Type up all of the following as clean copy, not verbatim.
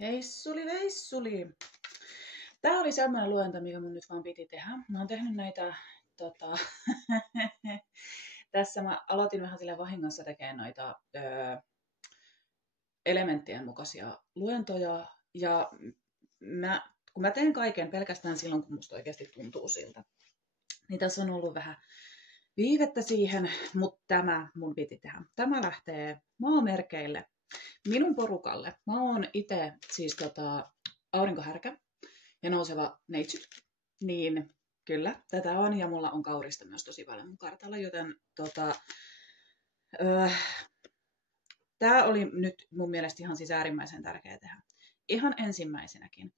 Heissuli veissuli. Tää oli semmoinen luento, mikä mun nyt vaan piti tehdä. Mä oon tehnyt näitä, tota, tässä mä aloitin vähän sille vahingossa tekemään noita elementtien mukaisia luentoja. Ja kun mä teen kaiken pelkästään silloin, kun musta oikeasti tuntuu siltä, niin tässä on ollut vähän viivettä siihen, mutta tämä mun piti tehdä. Tämä lähtee maamerkeille, minun porukalle. Mä oon itse siis aurinkohärkä ja nouseva neitsy, niin kyllä, tätä on ja mulla on kaurista myös tosi paljon mun kartalla, joten tää oli nyt mun mielestä ihan siis äärimmäisen tärkeää tehdä. Ihan ensimmäisenäkin,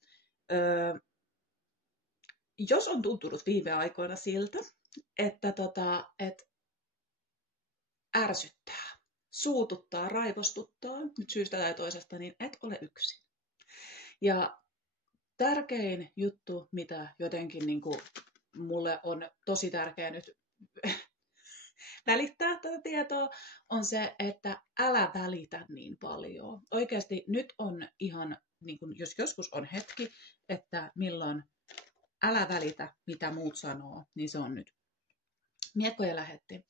jos on tuntunut viime aikoina siltä, että ärsyttää, suututtaa, raivostuttaa nyt syystä tai toisesta, niin et ole yksin. Ja tärkein juttu, mitä jotenkin niin kuin mulle on tosi tärkeä nyt välittää tätä tietoa, on se, että älä välitä niin paljon. Oikeasti nyt on ihan, niin kuin, jos joskus on hetki, että milloin älä välitä, mitä muut sanoo, niin se on nyt. Miekkoja lähetti.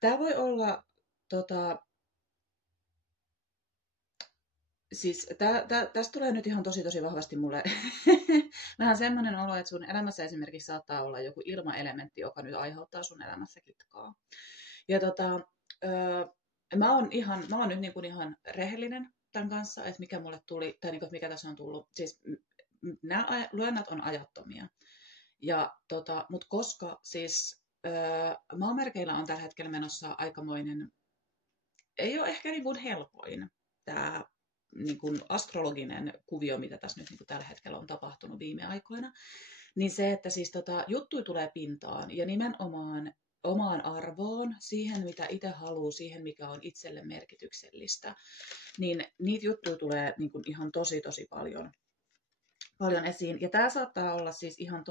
Tämä voi olla siis tästä tulee nyt ihan tosi vahvasti mulle vähän semmoinen olo, että sun elämässä esimerkiksi saattaa olla joku ilmaelementti, joka nyt aiheuttaa sun elämässä kitkaa. Ja mä oon nyt niin kuin ihan rehellinen tämän kanssa, että mikä mulle tuli, tai niin kuin, mikä tässä on tullut. Siis nämä luennat on ajattomia. Ja mutta koska siis maamerkeillä on tällä hetkellä menossa aikamoinen, ei ole ehkä niin kuin helpoin tämä niin kuin astrologinen kuvio, mitä tässä nyt niin kuin tällä hetkellä on tapahtunut viime aikoina, niin se, että siis juttuja tulee pintaan ja nimenomaan omaan arvoon, siihen mitä itse haluaa, siihen mikä on itselle merkityksellistä, niin niitä juttuja tulee niin kuin ihan tosi paljon esiin. Ja tämä saattaa olla siis ihan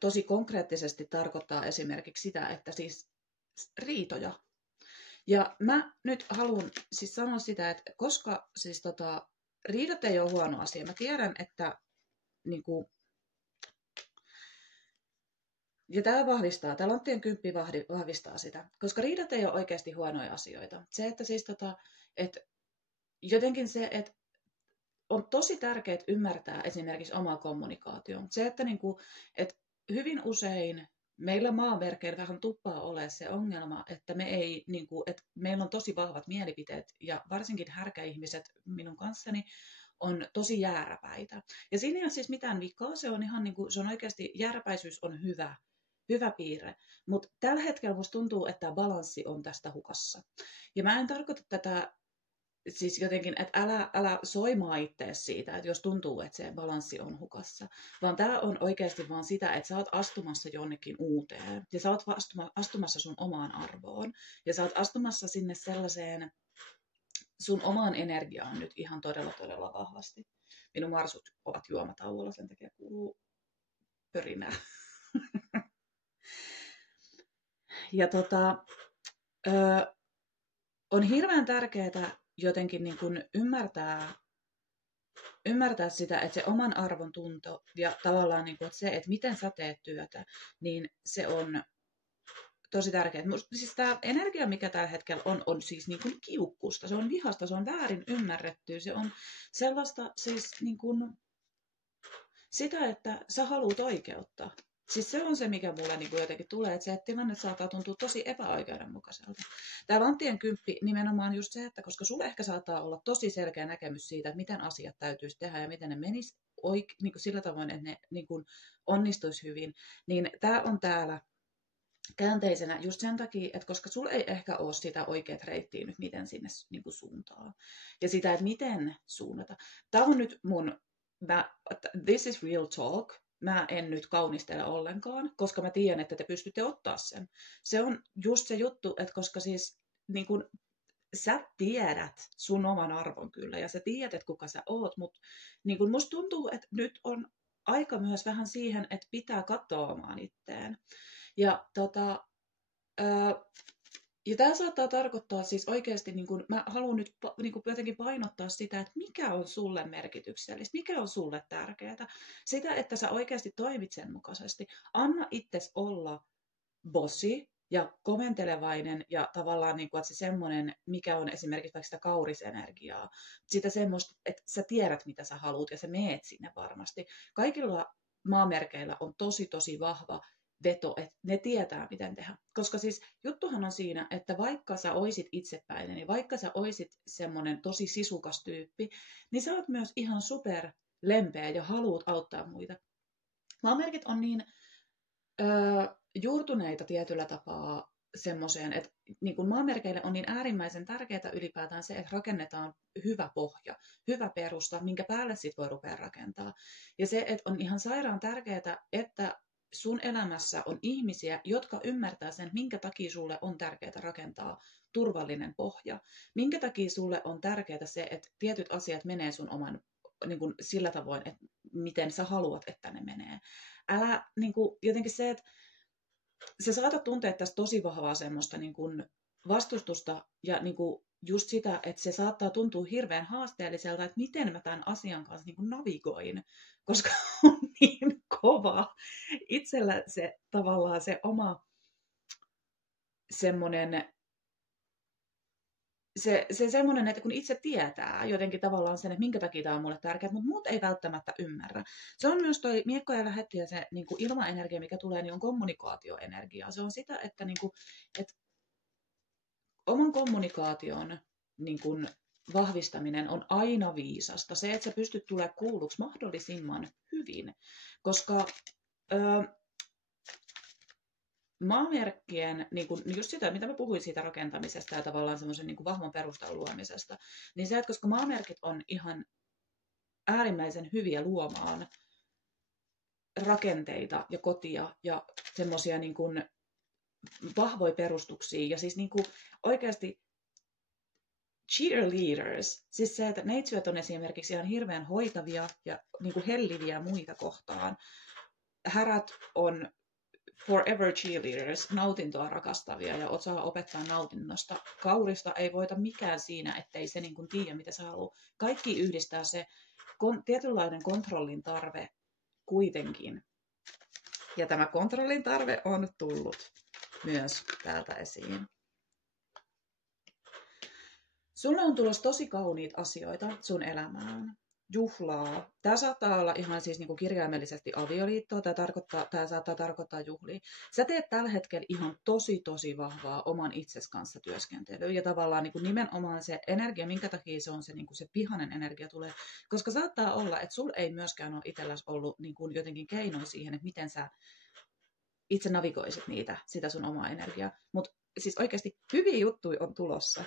tosi konkreettisesti tarkoittaa esimerkiksi sitä, että siis riitoja. Ja mä nyt haluan siis sanoa sitä, että koska siis riidat ei ole huono asia. Mä tiedän, että niinku, ja tämä vahvistaa, tämä Lanttien 10 vahvistaa sitä, koska riidat ei ole oikeasti huonoja asioita. Se, että siis että jotenkin se, että on tosi tärkeää ymmärtää esimerkiksi omaa kommunikaatioon. Se, että että hyvin usein meillä maamerkeillä vähän tuppaa ole se ongelma, että että meillä on tosi vahvat mielipiteet ja varsinkin härkäihmiset minun kanssani on tosi jääräpäitä. Ja siinä ei ole siis mitään vikaa, se on ihan se on oikeasti, jääräpäisyys on hyvä piirre, mutta tällä hetkellä musta tuntuu, että tämä balanssi on tästä hukassa. Ja mä en tarkoita tätä siis jotenkin, että älä soimaa ittees siitä, että jos tuntuu, että se balanssi on hukassa. Vaan tämä on oikeasti vaan sitä, että sä oot astumassa jonnekin uuteen. Ja sä oot astumassa sun omaan arvoon. Ja sä oot astumassa sinne sellaiseen sun omaan energiaan nyt ihan todella vahvasti. Minun marsut ovat juomatauolla, sen takia kuuluu pörinää. Ja on hirveän tärkeää jotenkin niin kuin ymmärtää sitä, että se oman arvon tunto ja tavallaan niin kuin, että se, että miten sä teet työtä, niin se on tosi tärkeää. Siis tämä energia, mikä tällä hetkellä on siis niin kuin kiukkusta, se on vihasta, se on väärin ymmärretty, se on sellaista siis niin kuin sitä, että sä haluat oikeutta. Siis se on se, mikä mulle niin kuin jotenkin tulee, että se tilanne saattaa tuntua tosi epäoikeudenmukaiselta. Tämä Lanttien 10 nimenomaan just se, että koska sulle ehkä saattaa olla tosi selkeä näkemys siitä, että miten asiat täytyisi tehdä ja miten ne menis niin kuin sillä tavoin, että ne niin kuin onnistuisi hyvin, niin tämä on täällä käänteisenä just sen takia, että koska sulla ei ehkä ole sitä oikeat reittiä nyt, miten sinne niin kuin suuntaa. Ja sitä, että miten suunnata. Tämä on nyt this is real talk. Mä en nyt kaunistele ollenkaan, koska mä tiedän, että te pystytte ottaa sen. Se on just se juttu, että koska siis niin kun, sä tiedät sun oman arvon kyllä ja sä tiedät, kuka sä oot, mutta niin kun musta tuntuu, että nyt on aika myös vähän siihen, että pitää katsoa omaan itteen. Ja tämä saattaa tarkoittaa siis oikeasti, niin kun, mä haluan nyt niin kun jotenkin painottaa sitä, että mikä on sulle merkityksellistä, mikä on sulle tärkeää. Sitä, että sä oikeasti toimit sen mukaisesti. Anna itses olla bossi ja komentelevainen ja tavallaan, niin kuin, että se semmoinen, mikä on esimerkiksi vaikka sitä kaurisenergiaa, sitä semmoista, että sä tiedät, mitä sä haluat ja sä meet sinne varmasti. Kaikilla maamerkeillä on tosi vahva veto, että ne tietää, miten tehdä. Koska siis juttuhan on siinä, että vaikka sä oisit itsepäinen ja vaikka sä oisit semmoinen tosi sisukas tyyppi, niin sä oot myös ihan super lempeä ja haluat auttaa muita. Maamerkit on niin juurtuneita tietyllä tapaa semmoiseen, että niin kuin maamerkeille on niin äärimmäisen tärkeää ylipäätään se, että rakennetaan hyvä pohja, hyvä perusta, minkä päälle sit voi rupea rakentaa. Ja se, että on ihan sairaan tärkeää, että sun elämässä on ihmisiä, jotka ymmärtää sen, minkä takia sulle on tärkeää rakentaa turvallinen pohja. Minkä takia sulle on tärkeää se, että tietyt asiat menee sun oman niin kuin sillä tavoin, että miten sä haluat, että ne menee. Älä niin kuin, jotenkin se, että sä saatat tuntea tästä tosi vahvaa semmoista niin kuin vastustusta ja niin kuin just sitä, että se saattaa tuntua hirveän haasteelliselta, että miten mä tämän asian kanssa niin kuin navigoin, koska on niin kova itsellä se tavallaan se oma semmoinen se semmoinen, että kun itse tietää jotenkin tavallaan sen, että minkä takia tämä on mulle tärkeää, mutta muut ei välttämättä ymmärrä. Se on myös toi Miekko ja Lähetti ja se niin kuin ilmaenergia, mikä tulee, niin on kommunikaatioenergia. Se on sitä, että, niin kuin, että oman kommunikaation niin kuin vahvistaminen on aina viisasta. Se, että sä pystyt tulemaan kuulluksi mahdollisimman hyvin, koska maamerkkien, niin kuin, just sitä, mitä mä puhuin siitä rakentamisesta ja tavallaan semmoisen niin kuin vahvan perustan luomisesta, niin se, että koska maamerkit on ihan äärimmäisen hyviä luomaan rakenteita ja kotia ja semmoisia niin kuin vahvoja perustuksia ja siis niin kuin oikeasti cheerleaders, siis se, että neitsyöt on esimerkiksi ihan hirveän hoitavia ja niin kuin helliviä muita kohtaan. Härät on forever cheerleaders, nautintoa rakastavia ja osaa opettaa nautinnosta. Kaurista ei voita mikään siinä, ettei se niin kuin tiedä, mitä se haluaa. Kaikki yhdistää se tietynlainen kontrollin tarve kuitenkin. Ja tämä kontrollin tarve on tullut myös täältä esiin. Sulle on tulossa tosi kauniita asioita sun elämään. Juhlaa. Tämä saattaa olla ihan siis niin kuin kirjaimellisesti avioliittoa, tämä saattaa tarkoittaa juhlia. Sä teet tällä hetkellä ihan tosi vahvaa oman itses kanssa työskentelyä ja tavallaan niin kuin nimenomaan se energia, minkä takia se on se, niin kuin se vihainen energia tulee. Koska saattaa olla, että sulla ei myöskään ole itselläsi ollut niin kuin jotenkin keinoin siihen, että miten sä itse navigoisit sitä sun omaa energiaa. Mutta siis oikeasti hyviä juttuja on tulossa.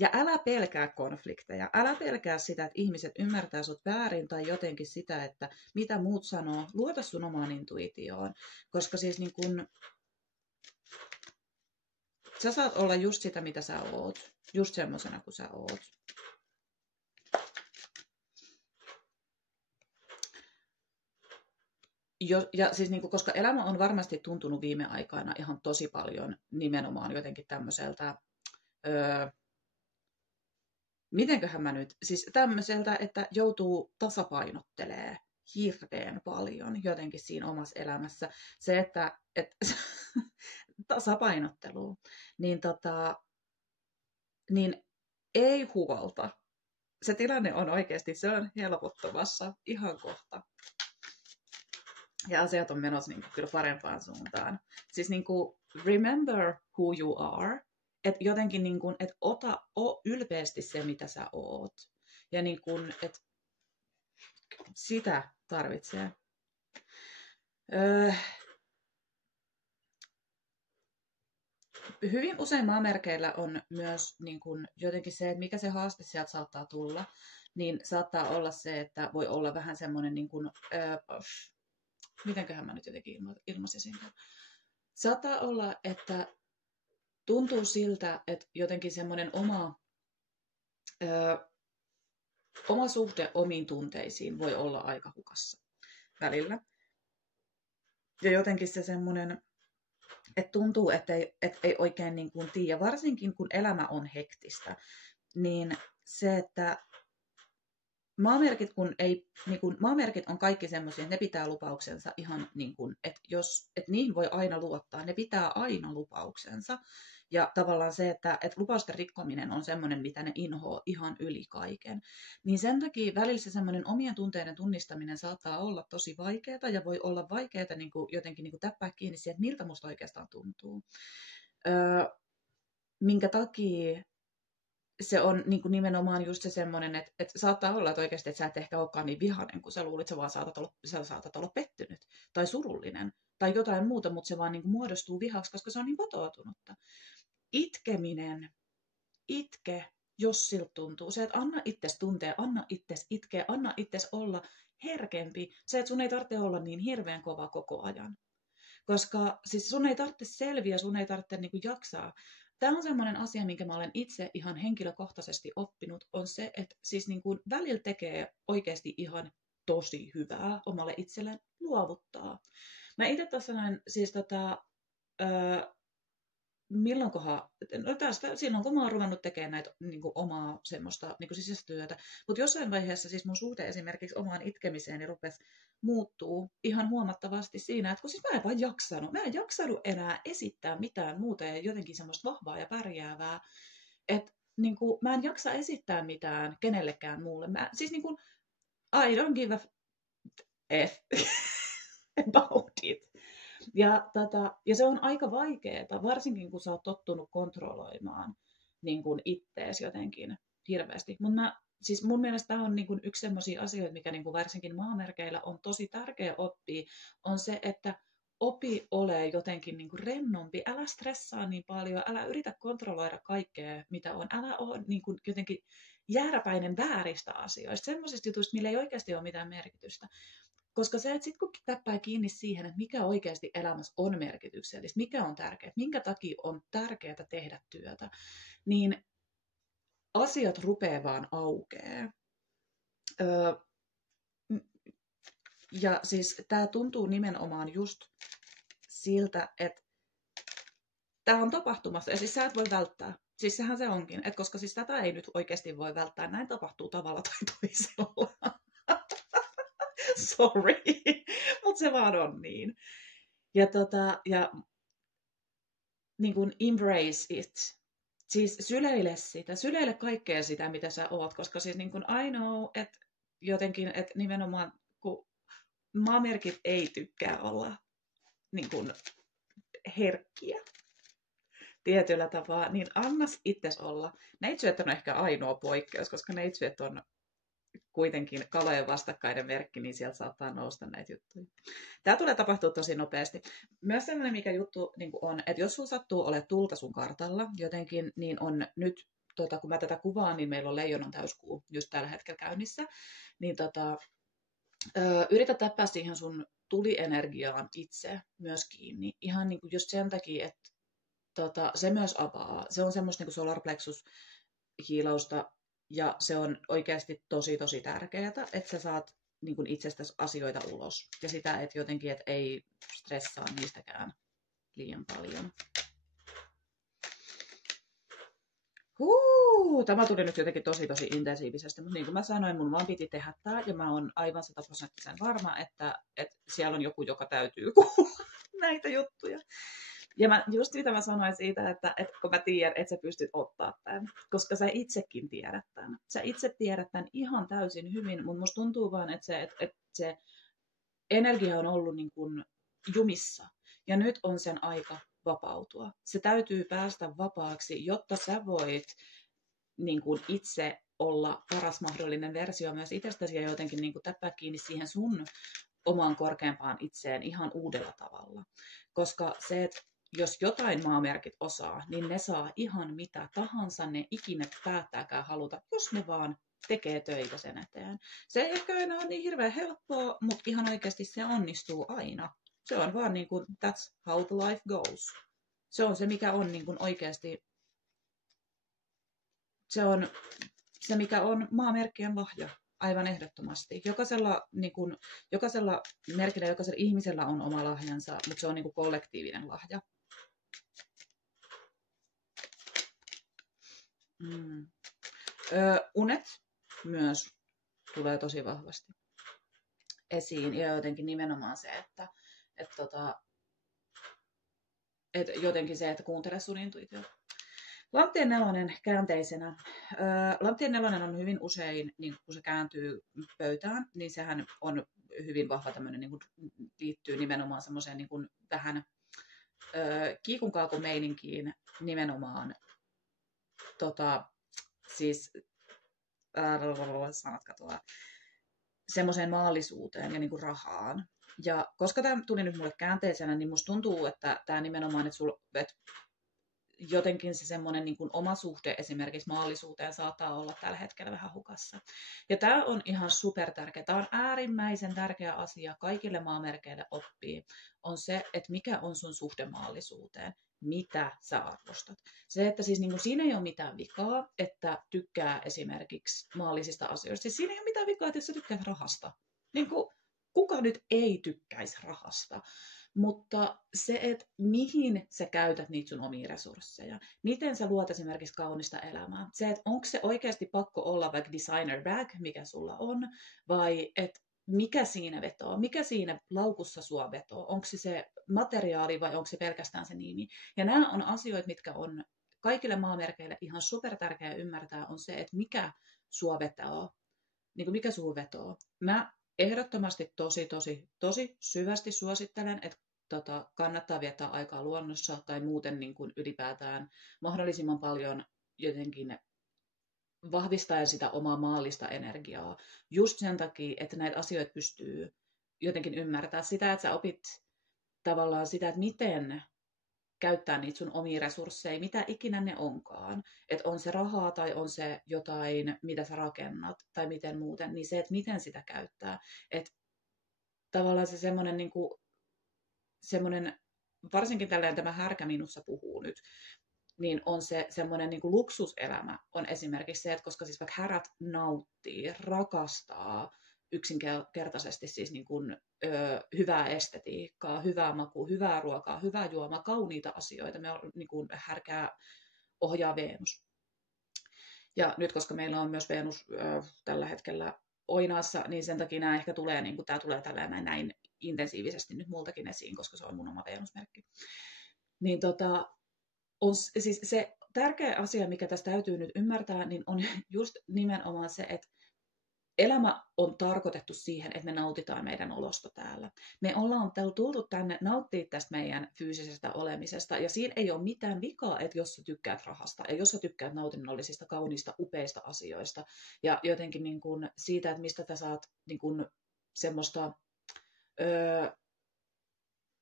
Ja älä pelkää konflikteja, älä pelkää sitä, että ihmiset ymmärtää sut väärin tai jotenkin sitä, että mitä muut sanoo. Luota sun omaan intuitioon, koska siis niin kun, sä saat olla just sitä, mitä sä oot, just semmosena kuin sä oot. Ja siis niin kun, koska elämä on varmasti tuntunut viime aikoina ihan tosi paljon nimenomaan jotenkin tämmöiseltä... Mitenköhän mä nyt, siis tämmöiseltä, että joutuu tasapainottelee hirveän paljon jotenkin siinä omassa elämässä. Se, että tasapainottelu, niin ei huolta. Se tilanne on oikeasti, se on helpottamassa ihan kohta. Ja asiat on menossa niin kuin kyllä parempaan suuntaan. Siis niin kuin, remember who you are. Että jotenkin niin kuin, että oo ylpeästi se, mitä sä oot. Ja niin kuin, että sitä tarvitsee. Hyvin usein maamerkeillä on myös niin kuin, jotenkin se, että mikä se haaste sieltä saattaa tulla, niin saattaa olla se, että voi olla vähän semmoinen, niin kuin, mitenköhän mä nyt jotenkin ilmaisin. Saattaa olla, että tuntuu siltä, että jotenkin semmoinen oma suhde omiin tunteisiin voi olla aika hukassa välillä. Ja jotenkin se semmoinen että tuntuu, että ei oikein niin kuin tiedä, varsinkin kun elämä on hektistä, niin se, että maamerkit, maamerkit on kaikki semmoisia, että ne pitää lupauksensa ihan niin kuin, että niihin voi aina luottaa, ne pitää aina lupauksensa. Ja tavallaan se, että lupausten rikkominen on semmoinen, mitä ne inhoaa ihan yli kaiken. Niin sen takia välillä se semmoinen omien tunteiden tunnistaminen saattaa olla tosi vaikeaa ja voi olla vaikeaa niin kuin jotenkin niin kuin täppää kiinni siihen, että miltä musta oikeastaan tuntuu. Minkä takia se on niin kuin nimenomaan just se semmoinen, että saattaa olla, että oikeasti että sä et ehkä olekaan niin vihainen, kun sä luulit, sä vaan saatat olla pettynyt tai surullinen tai jotain muuta, mutta se vaan niin kuin muodostuu vihaksi, koska se on niin kotoutunutta. Itkeminen, itke, jos siltä tuntuu. Se, että anna itses tuntea, anna itses itkeä, anna itses olla herkempi. Se, että sun ei tarvitse olla niin hirveän kova koko ajan. Koska siis sun ei tarvitse selviä, sun ei tarvitse niin kuin jaksaa. Tämä on sellainen asia, minkä mä olen itse ihan henkilökohtaisesti oppinut, on se, että siis niin kuin välillä tekee oikeasti ihan tosi hyvää omalle itselleen luovuttaa. Mä itse tässä sanoin, siis milloinkohan, no tästä, silloin kun mä oon ruvennut tekemään näitä niin kuin omaa semmoista niin kuin sisäistä työtä, mutta jossain vaiheessa siis mun suhde esimerkiksi omaan itkemiseeni rupesi muuttuu ihan huomattavasti siinä, että kun siis mä en jaksanut enää esittää mitään muuta ja jotenkin semmoista vahvaa ja pärjäävää, että niin kuin, mä en jaksa esittää mitään kenellekään muulle. Siis niin kuin, I don't give a f about it. Ja se on aika vaikeaa, varsinkin kun sä oot tottunut kontrolloimaan niin kuin ittees jotenkin hirveästi. Siis mun mielestä tämä on niin kuin yksi sellaisia asioita, mikä niin kuin varsinkin maamerkeillä on tosi tärkeä oppia, on se, että opi ole jotenkin niin kuin rennompi, älä stressaa niin paljon, älä yritä kontrolloida kaikkea, mitä on, älä ole niin kuin jotenkin jääräpäinen vääristä asioista, semmoisista jutuista, millä ei oikeasti ole mitään merkitystä. Koska se, että sitten kun täppää kiinni siihen, että mikä oikeasti elämässä on merkityksellistä, mikä on tärkeää, minkä takia on tärkeää tehdä työtä, niin asiat rupeaa vaan aukeaa. Ja siis tämä tuntuu nimenomaan just siltä, että tämä on tapahtumassa, ja siis sä et voi välttää. Siis sehän se onkin, että koska siis tätä ei nyt oikeasti voi välttää, näin tapahtuu tavalla tai toisella. Sorry, mutta se vaan on niin. Ja niin kuin embrace it. Siis syleile kaikkea sitä, mitä sä oot, koska siis niin kuin I know, että jotenkin, että nimenomaan kun maamerkit ei tykkää olla niin kuin herkkiä tietyllä tapaa, niin annas itses olla. Neitsyöt on ehkä ainoa poikkeus, koska neitsyöt on kuitenkin kalojen vastakkaiden merkki, niin sieltä saattaa nousta näitä juttuja. Tämä tulee tapahtua tosi nopeasti. Myös sellainen, mikä juttu niin on, että jos sulla sattuu olemaan tulta sun kartalla jotenkin, niin on nyt, kun mä tätä kuvaan, niin meillä on leijonan täyskuu just tällä hetkellä käynnissä, niin yritä täppää siihen sun tulienergiaan itse myös kiinni. Ihan niin kuin just sen takia, että se myös avaa. Se on semmoista niin kuin solar plexus hiilausta, ja se on oikeasti tosi, tosi tärkeää, että sä saat niin kuin itsestäsi asioita ulos. Ja sitä, että jotenkin et ei stressaa niistäkään liian paljon. Tämä tuli nyt jotenkin tosi, tosi intensiivisesti, mutta niin kuin mä sanoin, mun vaan piti tehdä tämä, ja mä oon aivan 100% varma, että siellä on joku, joka täytyy kuulla näitä juttuja. Ja just mitä mä sanoin siitä, että kun mä tiedän, että sä pystyt ottaa tämän, koska sä itsekin tiedät tämän. Sä itse tiedät tämän ihan täysin hyvin, mutta musta tuntuu vaan, että se energia on ollut niin kuin jumissa. Ja nyt on sen aika vapautua. Se täytyy päästä vapaaksi, jotta sä voit niin kuin itse olla paras mahdollinen versio myös itsestäsi ja jotenkin niin kuin täppää kiinni siihen sun omaan korkeampaan itseen ihan uudella tavalla. Koska se, että jos jotain maamerkit osaa, niin ne saa ihan mitä tahansa ne ikinä päättääkään haluta, jos ne vaan tekee töitä sen eteen. Se ei ehkä aina ole niin hirveän helppoa, mutta ihan oikeasti se onnistuu aina. Se on vaan niin kuin, that's how the life goes. Se on se, mikä on niin kuin oikeasti, se on se, mikä on maamerkkien lahja. Aivan ehdottomasti. Jokaisella merkillä, jokaisella ihmisellä on oma lahjansa, mutta se on niin kuin kollektiivinen lahja. Mm. Unet myös tulee tosi vahvasti esiin ja jotenkin nimenomaan se, että jotenkin se, että kuuntele sun intuitiota. Lanttien nelonen käänteisenä. Lanttien nelonen on hyvin usein, niin kun se kääntyy pöytään, niin sehän on hyvin vahva tämmöinen, niin liittyy nimenomaan semmoiseen niin vähän kiikun kaakun meininkiin nimenomaan siis sanat katoaa, semmoiseen maallisuuteen ja niin kuin rahaan. Ja koska tämä tuli nyt mulle käänteisenä, niin musta tuntuu, että tämä nimenomaan, että jotenkin se semmoinen niin kuin oma suhde esimerkiksi maallisuuteen saattaa olla tällä hetkellä vähän hukassa. Ja tämä on ihan super tärkeä. Tämä on äärimmäisen tärkeä asia kaikille maamerkeille oppii. On se, että mikä on sun suhde maallisuuteen. Mitä sä arvostat. Se, että siis niin kuin siinä ei ole mitään vikaa, että tykkää esimerkiksi maallisista asioista. Siis siinä ei ole mitään vikaa, että jos sä tykkäät rahasta. Niin kuin, kuka nyt ei tykkäisi rahasta? Mutta se, että mihin sä käytät niitä sun omia resursseja, miten sä luot esimerkiksi kaunista elämää, se, että onko se oikeasti pakko olla vaikka designer bag, mikä sulla on, vai että mikä siinä vetoo, mikä siinä laukussa sua vetoo, onko se materiaali vai onko se pelkästään se nimi. Ja nämä on asioita, mitkä on kaikille maamerkeille ihan super tärkeää ymmärtää, on se, että mikä sua vetoo, niin kuin mikä sua vetoo. Mä ehdottomasti tosi syvästi suosittelen, että kannattaa viettää aikaa luonnossa tai muuten niin kuin ylipäätään mahdollisimman paljon jotenkin vahvistaen sitä omaa maallista energiaa. Just sen takia, että näitä asioita pystyy jotenkin ymmärtää. Sitä, että sä opit tavallaan sitä, että miten käyttää niitä sun omia resursseja, mitä ikinä ne onkaan. Että on se rahaa tai on se jotain, mitä sä rakennat tai miten muuten, niin se, että miten sitä käyttää. Että tavallaan se semmoinen, niin kuin, varsinkin tällainen tämä härkä minussa puhuu nyt, niin on se semmoinen niin kuin luksuselämä on esimerkiksi se, että koska siis vaikka härät nauttii, rakastaa yksinkertaisesti siis niin kuin, hyvää estetiikkaa, hyvää makua, hyvää ruokaa, hyvää juomaa, kauniita asioita. Me on, niin kuin, härkää ohjaa Venus. Ja nyt koska meillä on myös Venus tällä hetkellä Oinaassa, niin sen takia nämä ehkä tulee, niin kuin, tämä tulee tällainen näin intensiivisesti nyt multakin esiin, koska se on mun oma Venusmerkki. Niin on siis se tärkeä asia, mikä tässä täytyy nyt ymmärtää, niin on just nimenomaan se, että elämä on tarkoitettu siihen, että me nautitaan meidän olosta täällä. Me ollaan tultu tänne nauttia tästä meidän fyysisestä olemisesta, ja siinä ei ole mitään vikaa, että jos sä tykkäät rahasta, ja jos sä tykkäät nautinnollisista, kauniista, upeista asioista, ja jotenkin niin kuin siitä, että mistä sä saat niin kuin semmoista,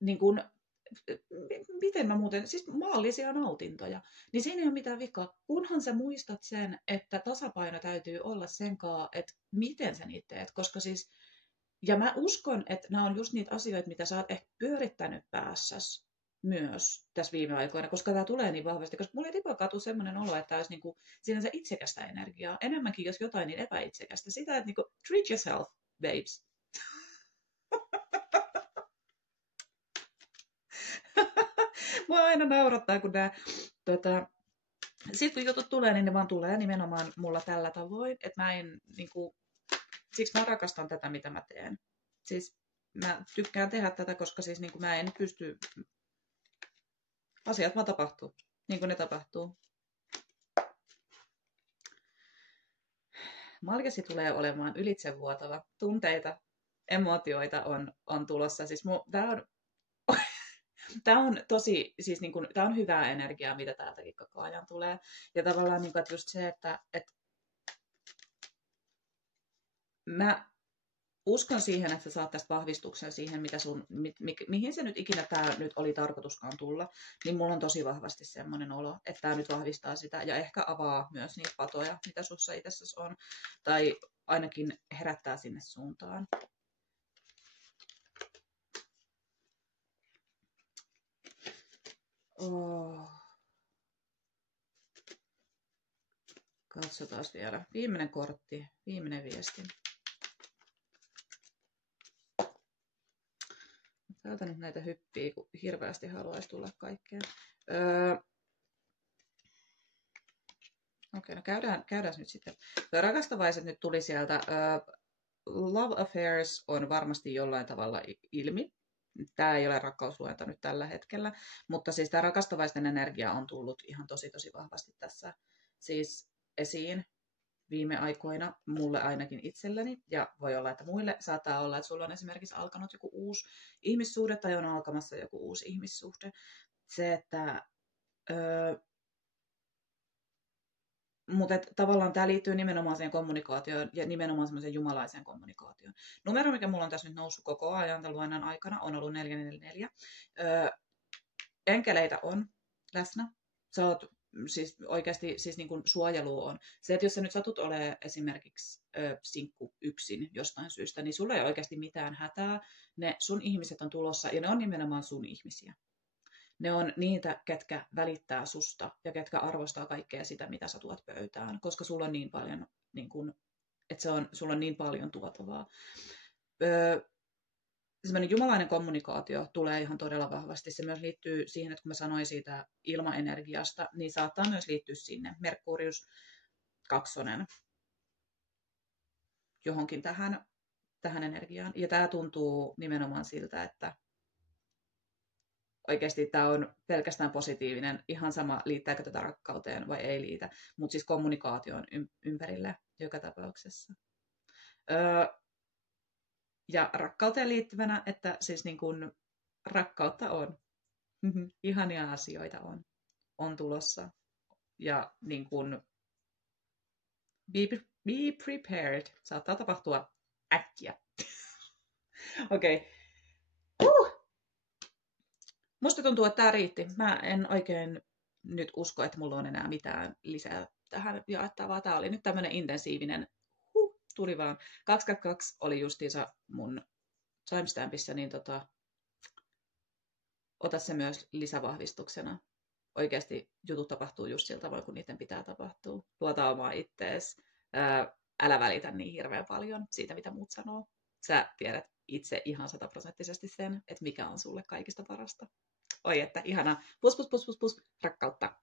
niin kuin, miten mä muuten, siis maallisia nautintoja, niin siinä ei ole mitään vikaa, kunhan sä muistat sen, että tasapaino täytyy olla sen kanssa, että miten sä niitä teet, koska siis, ja mä uskon, että nämä on just niitä asioita, mitä sä oot ehkä pyörittänyt päässäsi myös tässä viime aikoina, koska tämä tulee niin vahvasti, koska mulla ei tipakaan tule semmoinen olo, että tämä olisi niinku sinänsä itsekästä energiaa, enemmänkin jos jotain niin epäitsekästä, sitä, että niinku, treat yourself, babes. Mua aina naurattaa, kun nämä, sitten kun jutut tulee, niin ne vaan tulee nimenomaan mulla tällä tavoin, että mä en, niinku, siksi mä rakastan tätä, mitä mä teen. Siis mä tykkään tehdä tätä, koska siis niinku mä en pysty, asiat vaan tapahtuu, niin kuin ne tapahtuu. Malkesi tulee olemaan ylitsevuotava, tunteita, emootioita on tulossa, siis tämä on tosi, siis niin kuin, tämä on hyvää energiaa, mitä täältäkin koko ajan tulee. Ja tavallaan niin kuin, että just se, että mä uskon siihen, että sä saat tästä vahvistuksen siihen, mitä mihin se nyt ikinä tämä nyt oli tarkoituskaan tulla, niin mulla on tosi vahvasti semmoinen olo, että tämä nyt vahvistaa sitä ja ehkä avaa myös niitä patoja, mitä sussa itsessäsi on, tai ainakin herättää sinne suuntaan. Oh. Katsotaan vielä. Viimeinen kortti, viimeinen viesti. Täältä nyt näitä hyppii, kun hirveästi haluaisi tulla kaikkeen. Öö, Okei, no käydään nyt sitten. Rakastavaiset nyt tuli sieltä. Love affairs on varmasti jollain tavalla ilmi. Tämä ei ole rakkausluenta nyt tällä hetkellä, mutta siis tämä rakastavaisten energia on tullut ihan tosi vahvasti tässä siis esiin viime aikoina, mulle ainakin itselleni, ja voi olla, että muille saattaa olla, että sulla on esimerkiksi alkanut joku uusi ihmissuhde tai on alkamassa joku uusi ihmissuhde. Se, että mutta tavallaan tämä liittyy nimenomaan siihen kommunikaatioon ja nimenomaan semmoiseen jumalaiseen kommunikaatioon. Numero, mikä mulla on tässä nyt noussut koko ajan tämän luennan aikana, on ollut 444. Enkeleitä on läsnä. Sä oot siis oikeasti siis niin kuin suojelu on. Se, että jos sä nyt satut olemaan esimerkiksi sinkku yksin jostain syystä, niin sulla ei ole oikeasti mitään hätää. Ne sun ihmiset on tulossa ja ne on nimenomaan sun ihmisiä. Ne on niitä, ketkä välittää susta ja ketkä arvostaa kaikkea sitä, mitä sä tuot pöytään, koska sulla on niin paljon, niin kun, sulla on niin paljon tuotavaa. Sellainen jumalainen kommunikaatio tulee ihan todella vahvasti. Se myös liittyy siihen, että kun mä sanoin siitä ilmaenergiasta, niin saattaa myös liittyä sinne. Merkurius 2 johonkin tähän energiaan. Ja tämä tuntuu nimenomaan siltä, että oikeasti tämä on pelkästään positiivinen, ihan sama liittääkö tätä rakkauteen vai ei liitä, mutta siis kommunikaation ympärillä joka tapauksessa. Ja rakkauteen liittyvänä, että siis niin kuin rakkautta on, ihania asioita on tulossa ja niin kuin be prepared, saattaa tapahtua äkkiä. Okei. Musta tuntuu, että tämä riitti. Mä en oikein nyt usko, että mulla on enää mitään lisää tähän jaettavaa. Tämä oli nyt tämmönen intensiivinen, tuli vaan. 222 oli justiinsa mun timestampissa, niin ota se myös lisävahvistuksena. Oikeasti jutut tapahtuu just sillä tavoin, kun niiden pitää tapahtua. Luota omaa ittees. Älä välitä niin hirveän paljon siitä, mitä muut sanoo. Sä tiedät itse ihan 100% sen, että mikä on sulle kaikista parasta. Oi, että ihana. Pus, rakkautta.